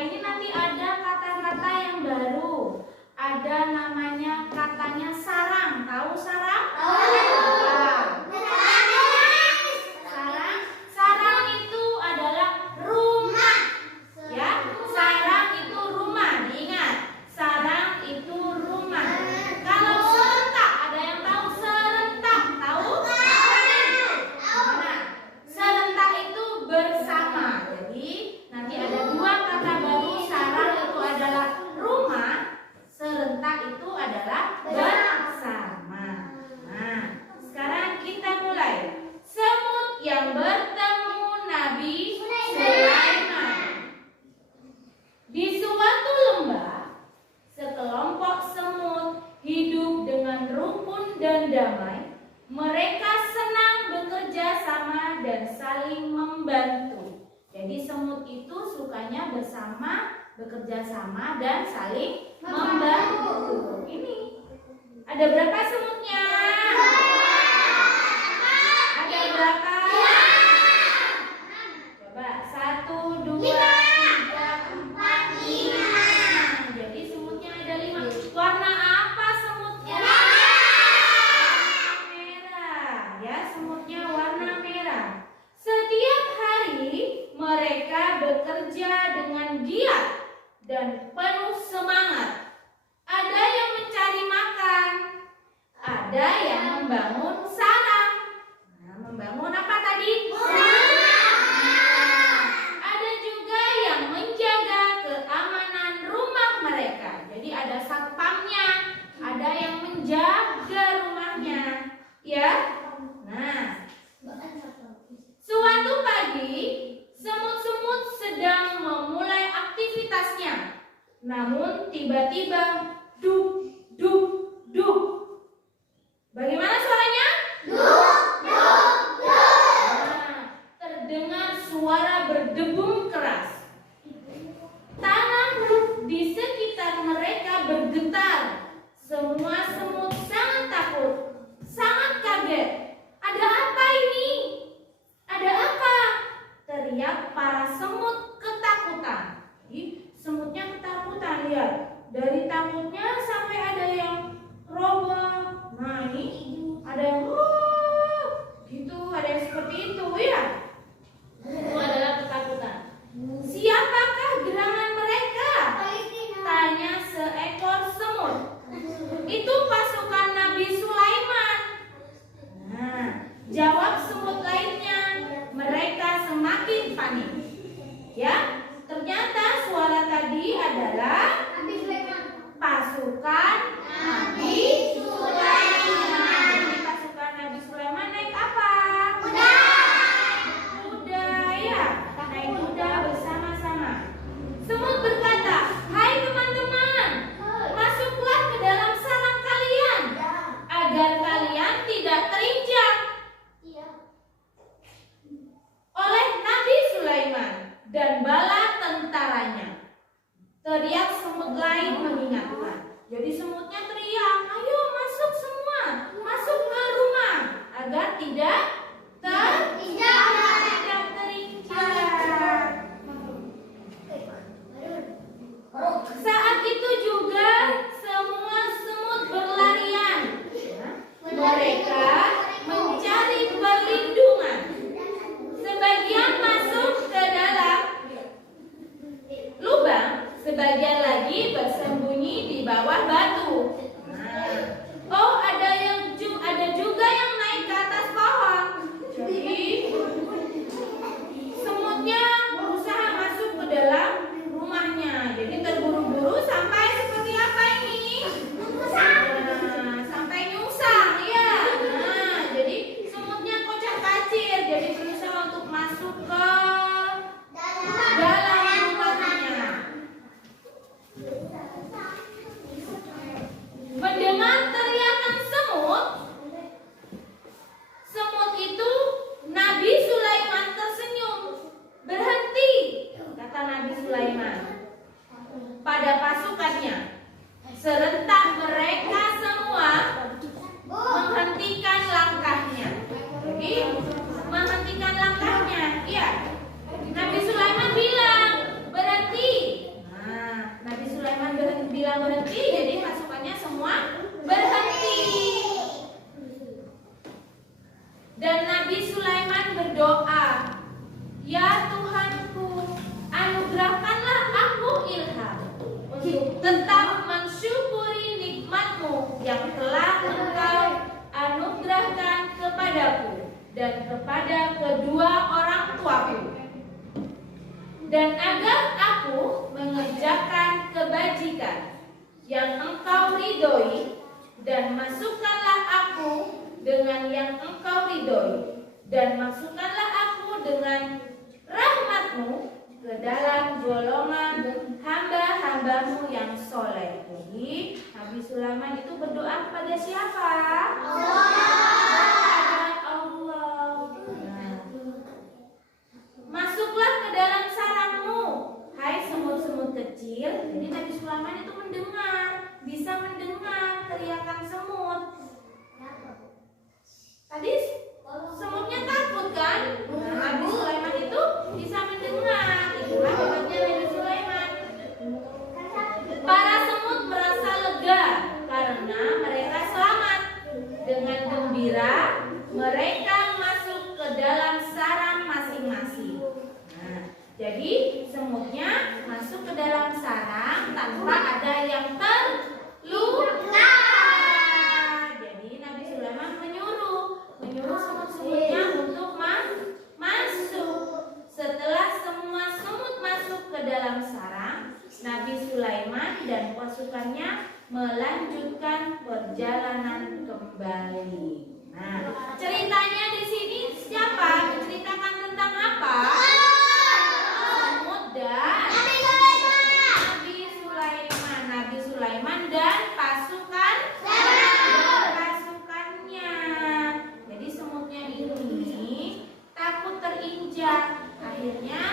ini nanti ada kata-kata yang baru. Ada namanya katanya sarang. Tahu sarang? Sarang itu adalah rumah. Ya, sarang itu rumah. Diingat, sarang itu rumah. Kalau serentak, ada yang tahu serentak? Tahu? Nah, serentak itu bersama. Jadi nanti ada dua kata baru. Sarang itu adalah rumah, serentak itu adalah bersama. Nah, sekarang kita mulai. Semut yang bertemu Nabi Sulaiman. Di suatu lembah, sekelompok semut hidup dengan rukun dan damai. Mereka senang bekerja sama dan saling membantu. Jadi semut itu sukanya bersama, bekerja sama dan saling membantu. Ini ada berapa semutnya? Ada berapa? Coba 1, 2, 3, 4, 5. Jadi semutnya ada 5. Warna apa semutnya? Merah. Ya, semutnya warna merah. Setiap hari mereka bekerja dengan giat dan penuh semangat. Ada yang mencari makan, ada yang membangun sarang. Nah, membangun apa tadi? Ada juga yang menjaga keamanan rumah mereka. Jadi ada satpamnya, ada yang menjaga rumahnya. Ya. Nah, suatu pagi semut-semut sedang memulai aktivitasnya. Namun tiba-tiba duk, duk, duk. Bagaimana suaranya? Nah, terdengar suara berdebum keras. Tanah di sekitar mereka bergetar. Semua semut sangat takut, sangat kaget. Ada apa ini? Ada apa? Teriak para semut ketakutan. Semutnya ketakutan, lihat. Dari takutnya sampai ada yang roboh. Nah, ini ada yang gitu, ada yang seperti itu, ya. Itu adalah ketakutan. Siapakah gerangan mereka? Tanya seekor semut. Itu pasukan Nabi Sulaiman. Nah, jawab semut lainnya. Mereka semakin panik. Ya, ternyata suara tadi adalah pasukan Nabi Sulaiman. Jadi pasukan Nabi Sulaiman naik apa? Kuda, ya. Naik kuda bersama-sama. Semut berkata, "Hai teman-teman, masuklah ke dalam sarang kalian agar kalian tidak terinjak oleh Nabi Sulaiman dan bala tentaranya." Teriak semut lain mengingatkan. Jadi semutnya teriak, "Ayo masuk semua, masuk ke rumah agar tidak terinjak." Saat itu juga semua semut berlarian. Mereka mencari perlindungan. Sebagian masuk ke dalam lubang, sebagian lagi bersembunyi di bawah batu. Oh, ada juga yang naik ke atas pohon. Jadi semutnya berusaha masuk ke dalam rumahnya. Jadi terburu-buru sampai seperti apa ini? Sampai nyungsang, ya. Nah, jadi semutnya kocak-kacir. Jadi berusaha untuk masuk ke dalam rumahnya. Mendengar teriakan semut itu Nabi Sulaiman tersenyum. "Berhenti," kata Nabi Sulaiman pada pasukannya. Serentak mereka semua menghentikan langkahnya. Jadi menghentikan langkahnya, iya. Nabi Sulaiman bilang, "Berhenti." tetap mensyukuri nikmat-Mu yang telah Engkau anugerahkan kepadaku dan kepada kedua orang tuaku, dan agar aku mengerjakan kebajikan yang Engkau ridhoi, dan masukkanlah aku dengan yang Engkau ridhoi, dan masukkanlah aku dengan rahmat-Mu ke dalam golongan hamba-hamba-Mu yang soleh. Jadi Nabi Sulaiman itu berdoa kepada siapa? Kepada Allah. Masuklah ke dalam sarangmu, hai semut-semut kecil. Jadi Nabi Sulaiman itu mendengar, bisa mendengar teriakan semut. Tadi semutnya takut kan? Nah, Nabi Sulaiman itu bisa mendengar. Itulah hebatnya Nabi Sulaiman. Para semut merasa lega karena mereka selamat. Dengan gembira mereka masuk ke dalam sarang masing-masing. Nah, jadi semutnya masuk ke dalam sarang tanpa ada yang terluka. Jadi Nabi Sulaiman menyuruh semut-semutnya untuk masuk. Setelah semua semut masuk ke dalam sarang, Nabi Sulaiman dan pasukannya melanjutkan perjalanan kembali. Nah, ceritanya di sini siapa? Menceritakan tentang apa? Semut dan Nabi Sulaiman dan pasukannya. Jadi semutnya ini takut terinjak. Akhirnya